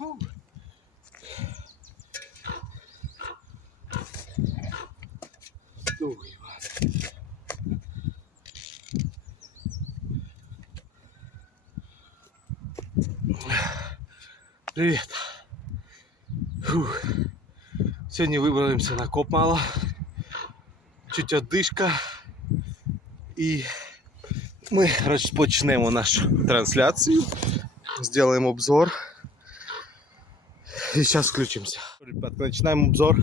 Фу. Ой, ладно. Привіт. Фух. Сьогодні виберемося на коп мало. Чуть одишка. І ми розпочнемо нашу трансляцію. Сделаем обзор. І зараз включимося. Ребят, починаємо обзор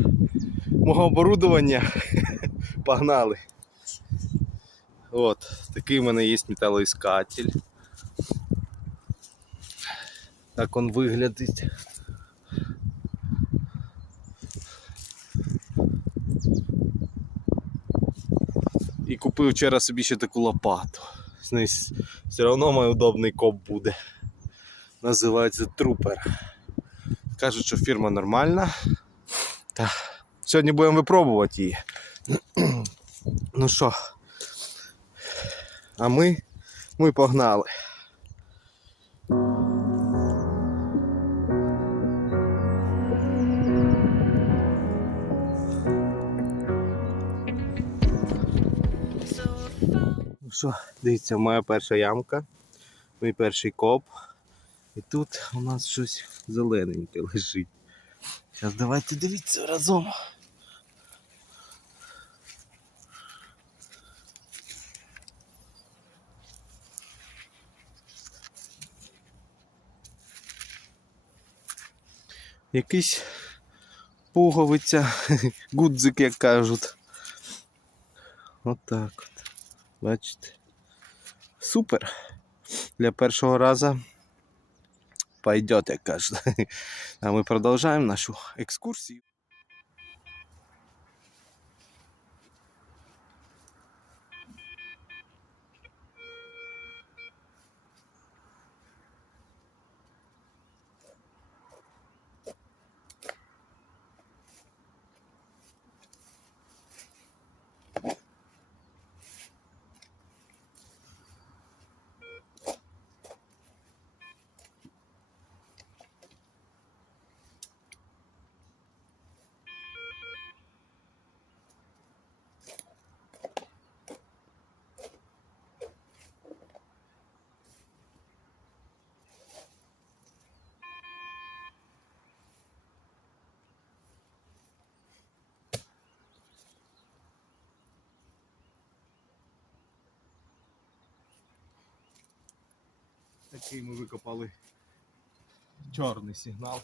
мого оборудовання. Погнали. От, такий в мене є металоіскатель. Так он виглядить. І купив вчора собі ще таку лопату. З неї все одно мій удобний коп буде. Називається Трупер. Кажуть, що фірма нормальна. Та. Сьогодні будемо випробувати її. ну що, а ми, ми погнали. Ну що, дивіться, моя перша ямка, мій перший коп. І тут у нас щось зелененьке лежить. Зараз давайте дивіться разом. Якийсь пуговиця, гудзик, як кажуть. Отак от. Бачите? Супер. Для першого разу пойдет, як кажется. А ми продолжаем нашу екскурсію. Такий ми викопали чорний сигнал.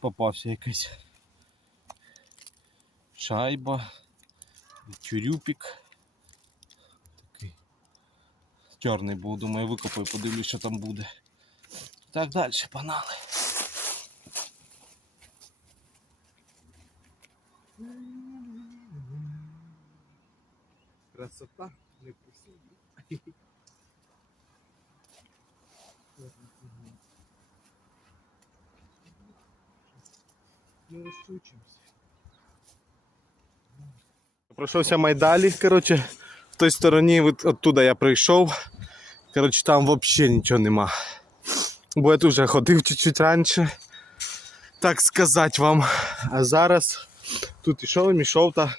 Попався якийсь шайба, тюрюпік. Такий чорний був, думаю, викопаю, подивлюсь, що там буде. Так далі, погнали. Красота не посуді. Ми розчучимося. Пройшовся майдалі, коротше, в той стороні, от, оттуда я прийшов. Коротше, там взагалі нічого нема. Бо я тут вже ходив чуть-чуть раніше, так сказати вам. А зараз тут ішов, ішов та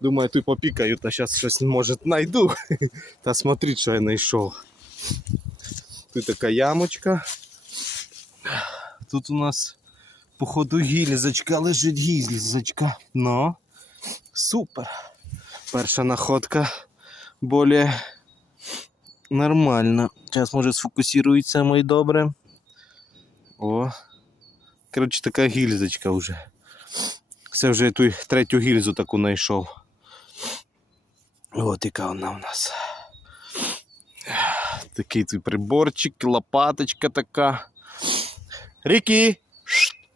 думаю, тут попікаю, та зараз щось може знайду. Та смотріть, що я знайшов. Тут така ямочка. Тут у нас походу гільзочка лежить гільзочка. Ну, супер. Перша находка более нормальна. Зараз може сфокусується мой добре. О. Коротше, така гільзочка вже. Це вже ту третю гільзу таку знайшов. От яка вона у нас. Такий тут приборчик, лопаточка така. Рікі!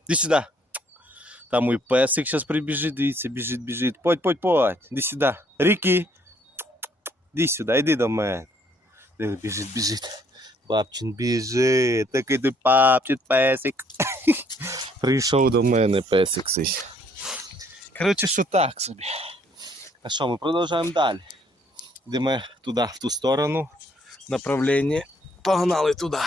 Шт, Іди сюди. Там мой песик зараз прибіжить, дивіться, біжить, біжить. Подь, подь, подь. Іди сюди. Рікі. Іди сюди, йди до мене. Диви, біжить, біжить. Папчин біжить. Такий ти папчин песик. Прийшов до мене песик цей. Коротше, що так собі. А що, ми продовжуємо далі. Йдемо туди, в ту сторону направлення. Погнали туди.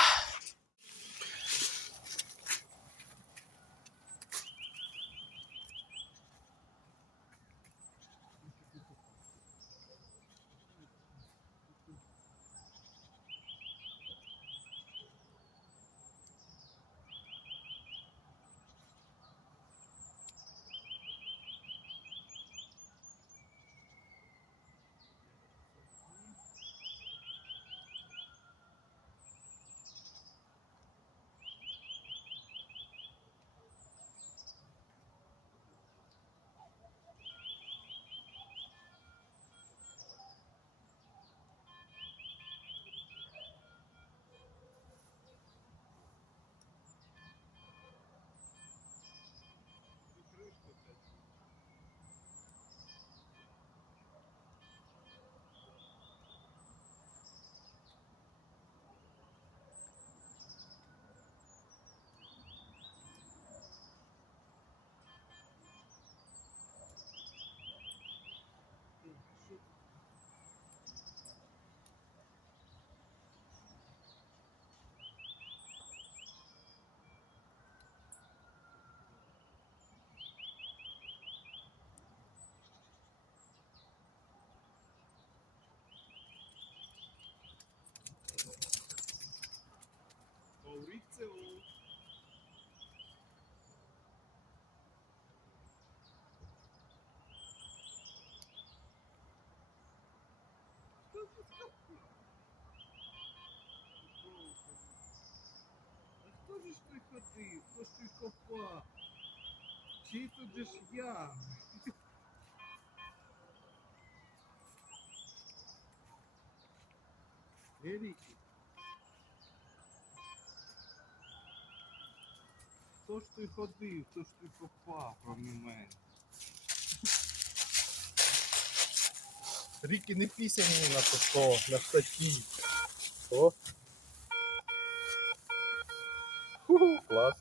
А хто ж ходив? Хто ж той копав? Чий же ж я? Еріки. Хто ж ти ходив? Хто ж ти попав кроме мене? Ріки не піся на то, на статті. О. Ху-ху, клас.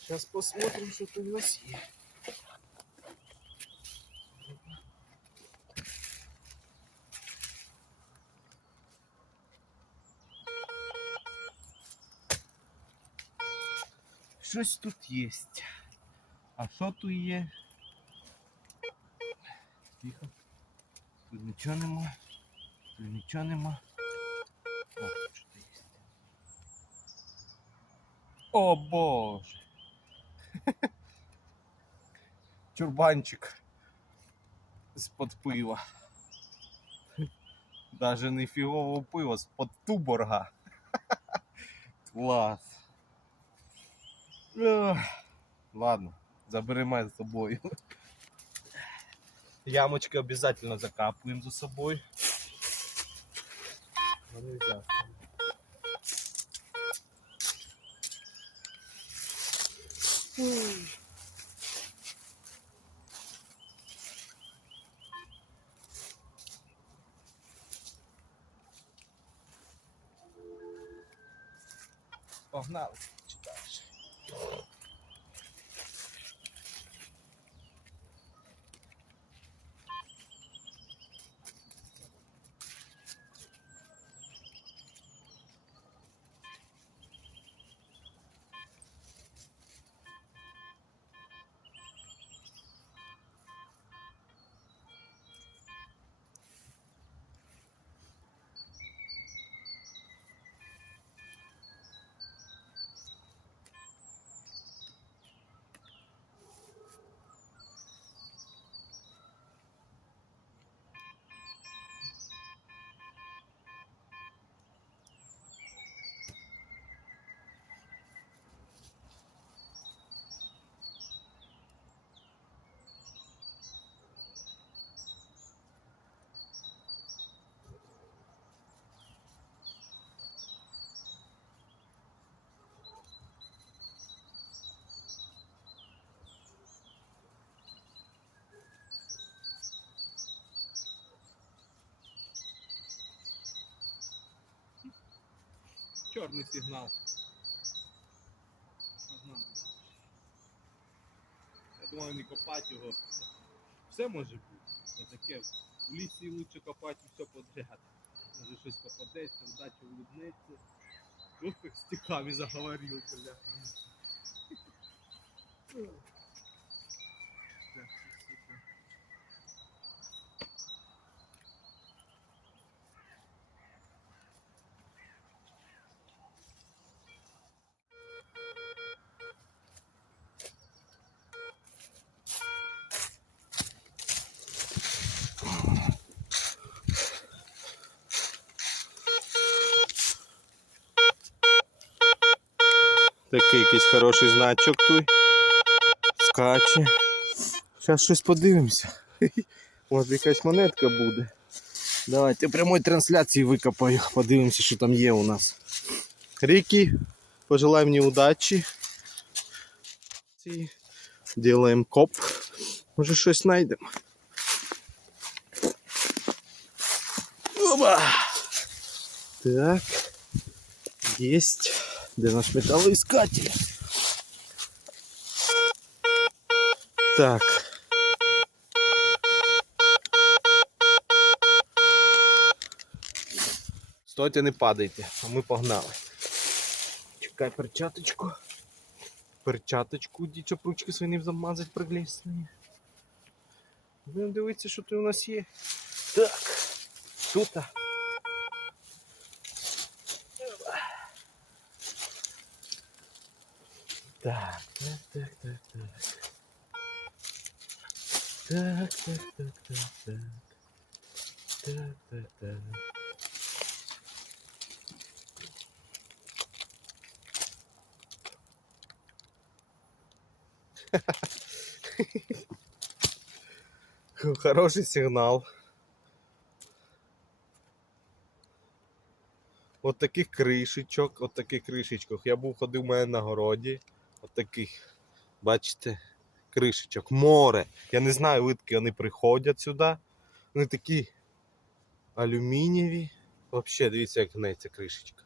Сейчас посмотрим, что тут у нас есть. Щось тут є. А що тут є? Тихо. Тут нічого нема. Тут нічого нема. О, що є. О боже. Чурбанчик з-под пива. Даже не фігового пива, з-под туборга. Клас. Ладно, заберемо з собою. Ямочки обязательно закапуємо за собою. Ну. Погнали, Чорний сигнал. Я думаю, не копати його. Все може бути. Таке. В лісі лучше копати все подряд. Може щось попадеться, удача улыбнеться. Ох, як стихами заговорив, бля. Такий якийсь хороший значок тут. Скаче. Зараз щось подивимося. Може якась монетка буде. Давайте прямої трансляції викопаю. Подивимося, що там є у нас. Рікі, пожелай мені удачі. Делаємо коп. Може щось знайдемо. Оба! Так. Есть. Де наш металоискатель? Так. Стойте, не падайте, а ми погнали. Чекай перчаточку. Перчаточку, ді, щоб ручки свої не замазать приглісні. Будемо дивитися, що тут у нас є. Так. Тут. Так, так, так, так, так. Так, так, так, так, так. Так, так, так. Хороший сигнал. От таких кришечок, от таких кришечках. Я був ходив у мене на городі. От бачите, кришечок. Море. Я не знаю, видки вони приходять сюди. Вони такі алюмінієві. Взагалі, дивіться, як гнеться кришечка.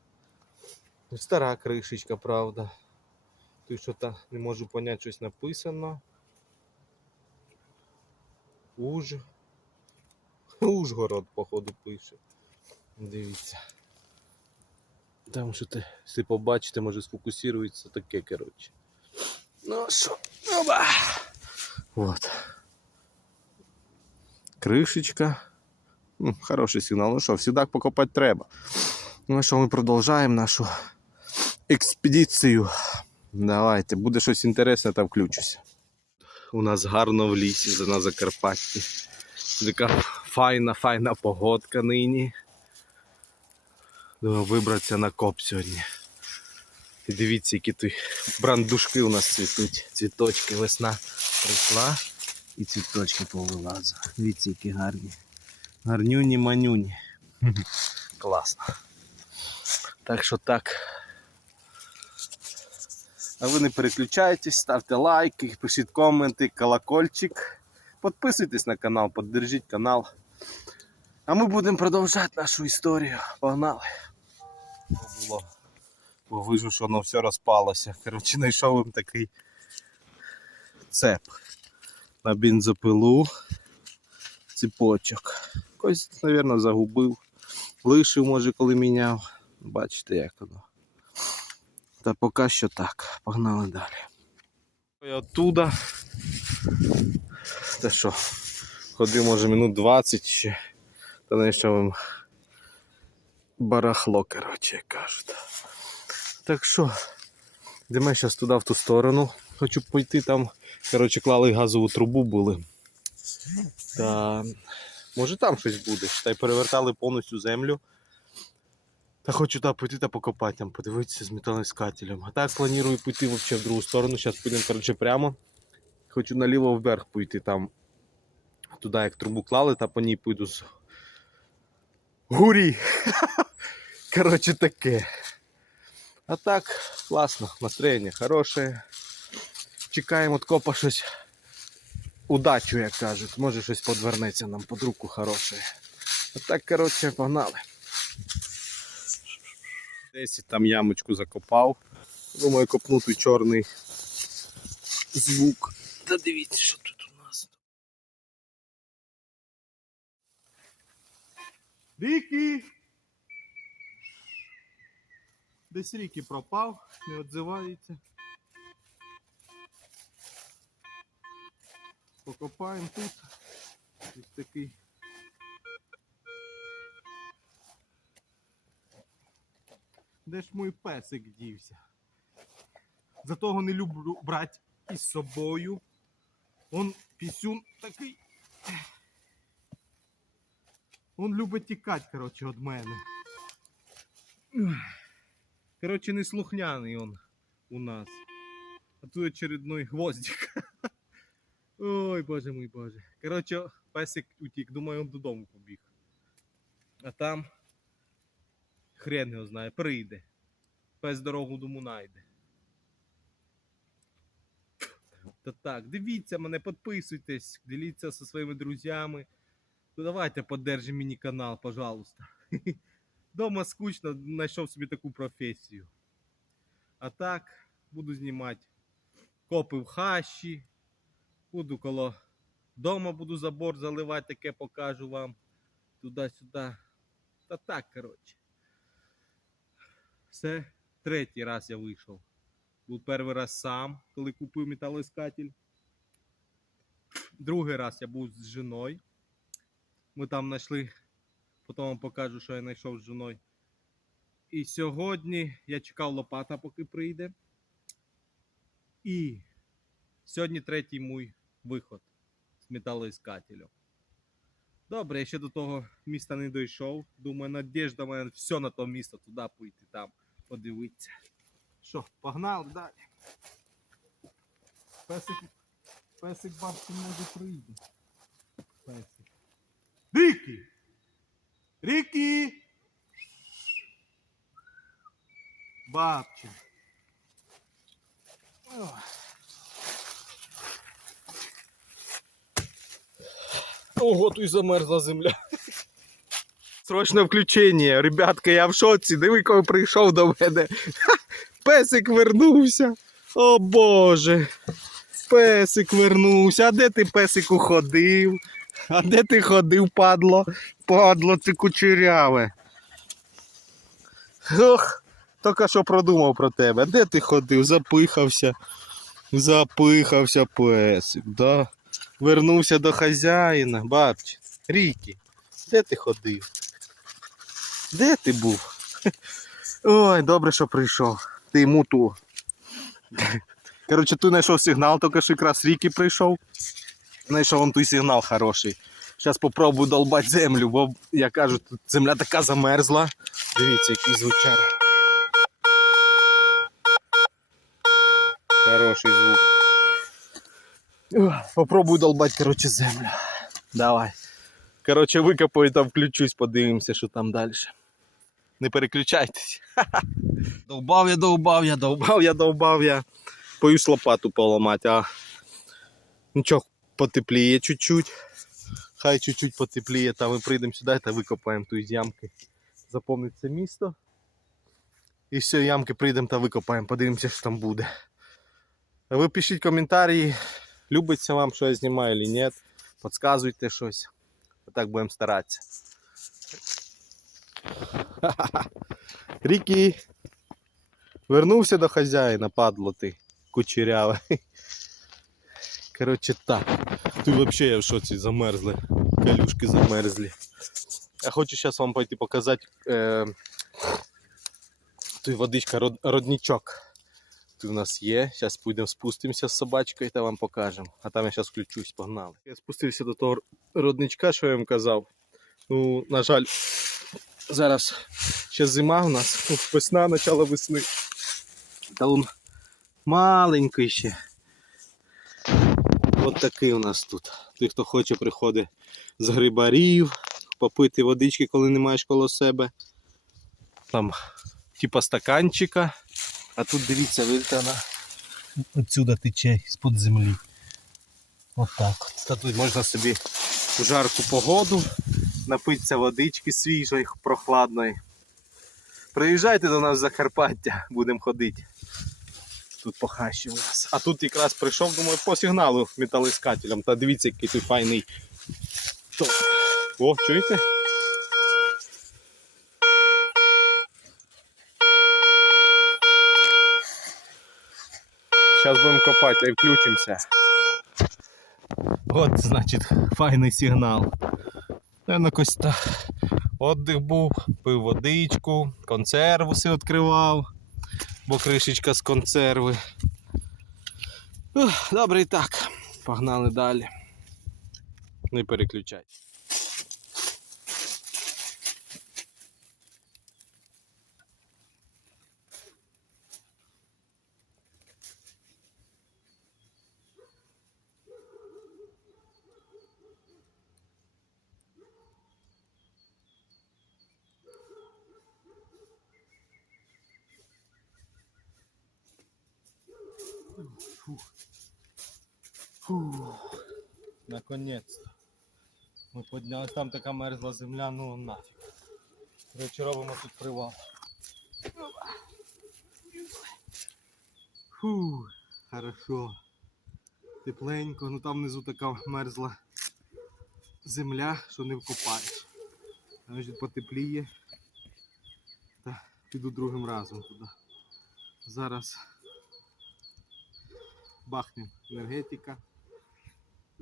Ну, Стара кришечка, правда. Тут що то не можу поняти, щось написано. Уж. Ужгород, походу, пише. Дивіться. Там що ти, якщо побачите, може сфокусується таке, коротше. Ну що, оба. Вот. Кришечка. Ну, хороший сигнал. Ну що, всегда покопати треба. Ну що, ми продовжуємо нашу експедицію. Давайте, буде щось інтересне, там включуся. У нас гарно в лісі на Закарпатті. Така файна, файна погодка нині. Думаю, вибратися на коп сьогодні. І дивіться, які тут брандушки у нас цвітуть. Цвіточки, весна прийшла і цвіточки повилазили. Дивіться, які гарні. Гарнюні манюні. Класно. Так що так. А ви не переключайтесь, ставте лайки, пишіть коменти, колокольчик. Підписуйтесь на канал, поддержіть канал. А ми будемо продовжувати нашу історію. Погнали. Було. Вижу, що воно все розпалося. Коротше, знайшов їм такий цеп на бензопилу. Ціпочок. Якось, мабуть, загубив. Лишив, може, коли міняв. Бачите, як воно. Та поки що так. Погнали далі. Я оттуда. Та що, ходив, може, минут 20 ще. Та знайшов їм барахло, коротше, як кажуть. Так що, йдемо зараз туди в ту сторону. Хочу пойти там. Коротше, клали газову трубу були. Та може там щось буде. Та й перевертали повністю землю. Та хочу туди пойти та покопати там, подивитися з металоіскателем. А так планую піти взагалі в другу сторону. Зараз підемо коротше, прямо. Хочу наліво вверх пойти там. Туди як трубу клали, та по ній пойду з гурі. Коротше таке. А так, класно, настроєння хороше. Чекаємо від копа щось. Удачу, як кажуть. Може щось подвернеться нам під руку хороше. А так, коротше, погнали. Десь там ямочку закопав. Думаю, копну той чорний звук. Та дивіться, що тут у нас. Рікі! Десь Рікі пропав, не відзивається. Покопаємо тут. Ось такий. Де ж мій песик дівся? За того не люблю брати із собою. Он пісюн такий. Он любить тікати, коротше, від мене. Коротше, не слухняний он у нас. А тут очередной гвоздик. Ой, боже мой боже. Коротше, песик утік, думаю, он додому побіг. А там хрен його знає, прийде. Пес дорогу дому найде. Та так, дивіться мене, підписуйтесь, діліться зі своїми друзями. Ну давайте поддержим мені канал, пожалуйста. Дома скучно, знайшов собі таку професію. А так, буду знімати копи в хащі, буду коло дома буду забор заливати, таке покажу вам. Туди-сюди. Та так, коротше. Все, третій раз я вийшов. Був перший раз сам, коли купив металоіскатель. Другий раз я був з жіною. Ми там знайшли, потім вам покажу, що я знайшов з жіною. І сьогодні я чекав лопата, поки прийде. І сьогодні третій мій виход з металоіскателем. Добре, я ще до того міста не дійшов. Думаю, надіжда мене все на то місто туди пойти, там подивитися. Що, погнали далі. Песик, песик бабці може прийде. Песик. Рікі! Рікі! Бабче. Ого, тут замерзла земля. Срочне включення. Ребятка, я в шоці. Диви, коли прийшов до мене. Ха! Песик вернувся. О Боже. Песик вернувся. А де ти песику ходив? А де ти ходив, падло? Падло, ти кучеряве. Ох, тільки що продумав про тебе. Де ти ходив? Запихався. Запихався песик, да? Вернувся до хазяїна, бабці. Рікі, де ти ходив? Де ти був? Ой, добре, що прийшов. Ти йому. Коротше, тут знайшов сигнал, тільки що якраз Рікі прийшов. Знайшов вон той сигнал хороший. Зараз попробую долбати землю, бо я кажу, тут земля така замерзла. Дивіться, який звучар. Хороший звук. Попробую долбать, короче, землю. Давай. Короче, викопаю там включусь, подивимося, що там далі. Не переключайтесь. Довбав я, довбав я, довбав я, довбав я. Боюсь лопату поламати, а нічого потепліє чуть-чуть. Хай чуть-чуть потепліє, та ми прийдемо сюди та викопаємо ту з ямки. Заповнить це місто. І все, ямки прийдемо та викопаємо, подивимося, що там буде. Ви пишіть коментарі, любиться вам, що я знімаю чи ні. Подсказуйте щось. Отак будемо старатися. Рікі. Вернувся до хазяїна, падло ти, кучеряве. Коротше так. Тут взагалі я в шоці замерзли. Калюшки замерзли. Я хочу зараз вам пойти показати е, тут водичка, род, родничок. Тут у нас є. Зараз підемо спустимося з собачкою та вам покажемо. А там я зараз включусь, погнали. Я спустився до того родничка, що я вам казав. Ну, на жаль, зараз ще зима у нас, весна, начало весни. Та він маленький ще. От такий у нас тут. Той, хто хоче, приходить з грибарів, попити водички, коли не маєш коло себе. Там, типа стаканчика. А тут дивіться, видите, вона отсюда тече з-під землі. Отак. От тут можна собі у жарку погоду напитися водички свіжої, прохладної. Приїжджайте до нас в Закарпаття, будемо ходити. Тут похащі у нас. А тут якраз прийшов, думаю, по сигналу металоіскателям. Та дивіться, який тут файний. Що? О, чуєте? Зараз будемо копати і включимося. От, значить, файний сигнал. Якось так. Отдих був, пив водичку, консерву си відкривав, бо кришечка з консерви. Добре і так. Погнали далі. Не переключай. Наконець-то. Ми піднялися, там така мерзла земля, ну нафіг. Короче, робимо тут привал. Фу, хорошо. Тепленько, ну там внизу така мерзла земля, що не вкопаєш. Значить потепліє. Та піду другим разом туди. Зараз бахнем енергетика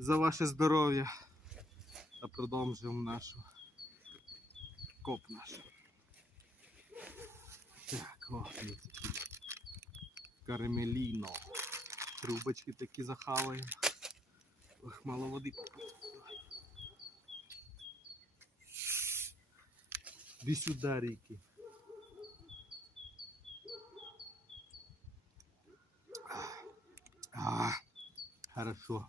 за ваше здоров'я та продовжуємо нашу коп наш. Так, о, карамеліно. Трубочки такі захаваємо. Ох, мало води. Іди сюди, Ріки. А, хорошо.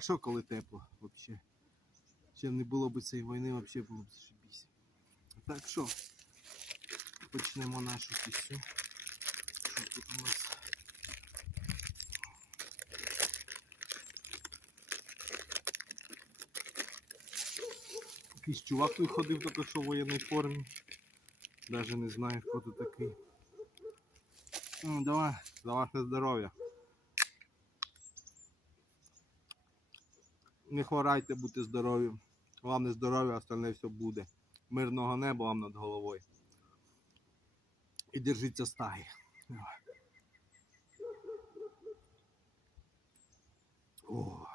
Хорошо, коли тепло, вообще. Чим не було б цієї війни, вообще було б зашибісь. Так що, почнемо нашу пісню. Що тут у нас? Якийсь чувак тут ходив тільки що в воєнній формі. Даже не знаю, хто тут такий. Ну, давай, за ваше здоров'я. Не хворайте, будьте здорові. Головне здоров'я, остальне все буде. Мирного неба вам над головою. І держіться стаї. О,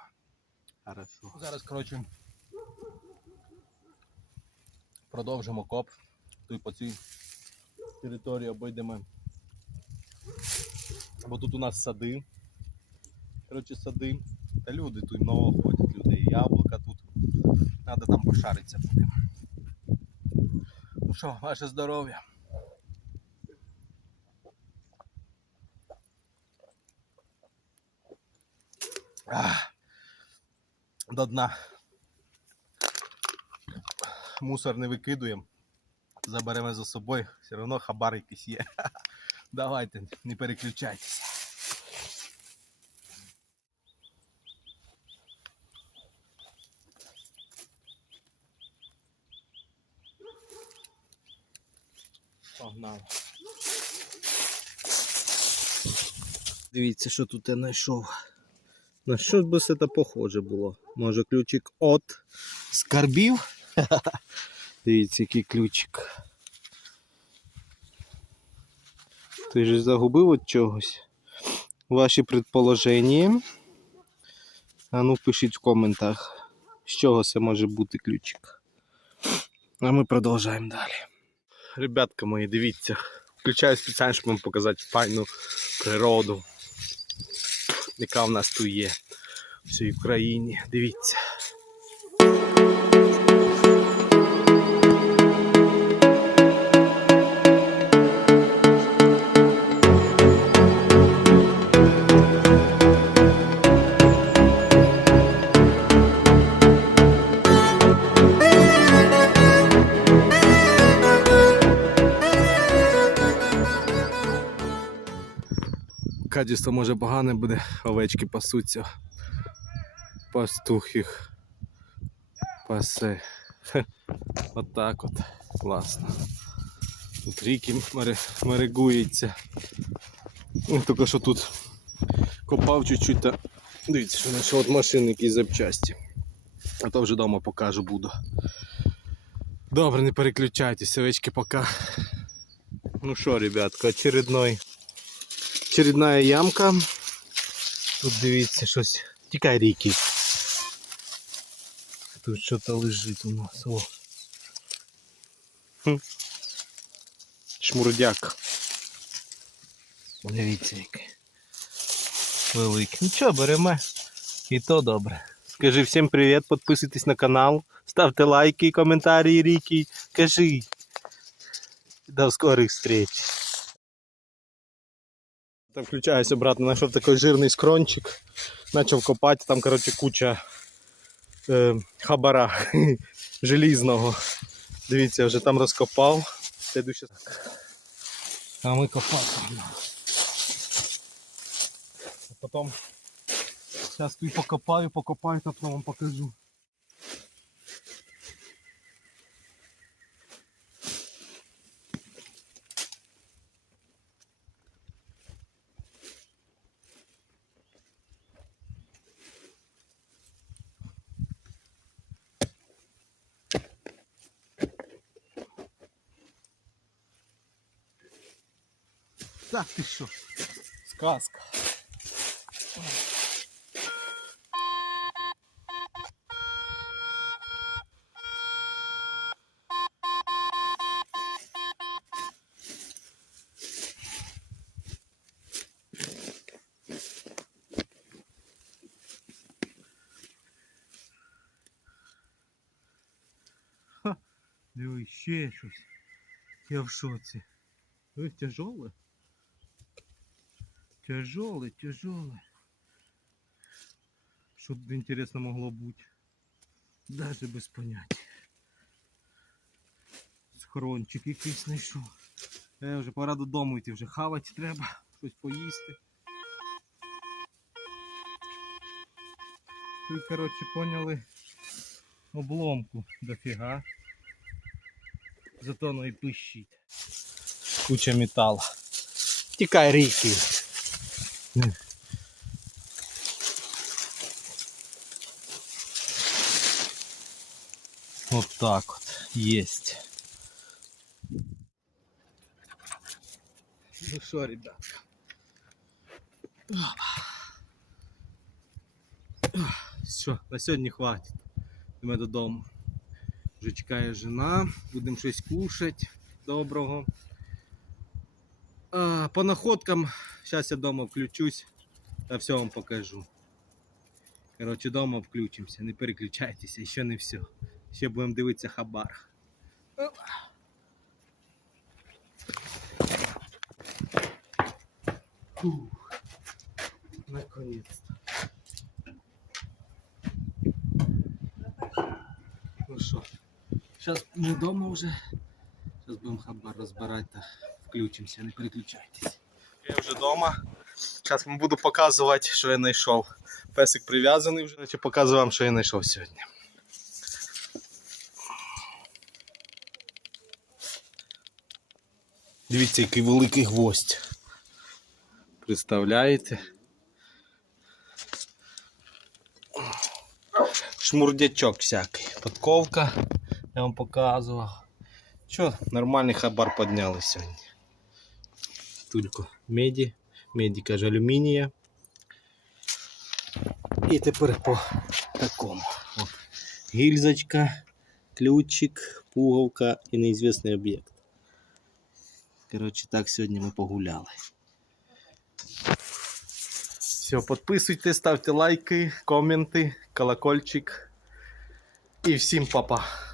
хорошо. Зараз, коротше, продовжимо коп. Тут по цій території обійдемо. Бо тут у нас сади. Коротше, сади. Та люди тут много ходять, людей. Яблука тут. Надо там пошаритися буде. Ну що, ваше здоров'я. До дна. Мусор не викидуємо. Заберемо за собою, все одно хабар якийсь є. Давайте, не переключайтеся. Погнали. Дивіться, що тут я знайшов. На що б це похоже було? Може ключик от скарбів? Дивіться, який ключик. Ти ж загубив від чогось? Ваші предположення. А ну пишіть в коментах, з чого це може бути ключик. А ми продовжуємо далі. Ребятка мої, дивіться. Включаю спеціально, щоб вам показати файну природу, яка в нас тут є в цій Україні. Дивіться. Качество може погане буде, овечки пасуться. Пастух їх пасе. Отак от. Класно. Тут ріки мере- мерегується. Ну, Тільки що тут копав чуть-чуть та дивіться, що знайшов от машини якісь запчасті. А то вже вдома покажу буду. Добре, не переключайтесь, овечки пока. Ну що, ребятка, очередной очередная ямка. Тут дивіться щось. Тікай ріки. Тут щось лежить у нас. О. Хм. Шмурдяк. Дивіться який. Великий. Ну що, беремо. І то добре. Скажи всім привіт, підписуйтесь на канал, ставте лайки, коментарі, ріки. Кажи. До скорих встреч. Там включаюсь обратно, знайшов такий жирний скрончик. Почав копати, там коротше, куча е, хабара желізного. Дивіться, вже там розкопав. Та так. А ми копати. А потім зараз покопаю, покопаю, та потім вам покажу. Та ти що? Сказка. Диви ще щось. Я в шоке. Ви тяжоле? Тяжеле, тяжеле. Що тут інтересно могло бути? Даже без поняття. Схорончик якийсь знайшов. Е, вже пора додому йти, вже хавати треба, щось поїсти. Тут, коротше, поняли обломку дофіга. Зато воно і пищить. Куча металу. Тікай ріки. Вот так вот. Есть. Ну что, ребят. Все, на сьогодні хватить. Йдемо додому. Вже чекає жена, будемо щось кушати доброго. По находкам, зараз я вдома включусь та все вам покажу. Коротше, вдома включимося, не переключайтеся, ще не все. Ще будемо дивитися хабар. Наконец-то. Ну що, зараз ми вдома вже. Зараз будемо хабар розбирати та включимося, не переключайтесь. Я вже вдома. Зараз вам буду показувати, що я знайшов. Песик прив'язаний вже, значить показую вам, що я знайшов сьогодні. Дивіться, який великий гвоздь. Представляєте? Шмурдячок всякий. Подковка, я вам показував. Що, нормальний хабар підняли сьогодні. Тільки меді, меді каже алюмінія. І тепер по такому. От. Гільзочка, ключик, пуговка і неізвісний об'єкт. Коротше, так сьогодні ми погуляли. Все, підписуйтесь, ставте лайки, коменти, колокольчик. І всім па-па.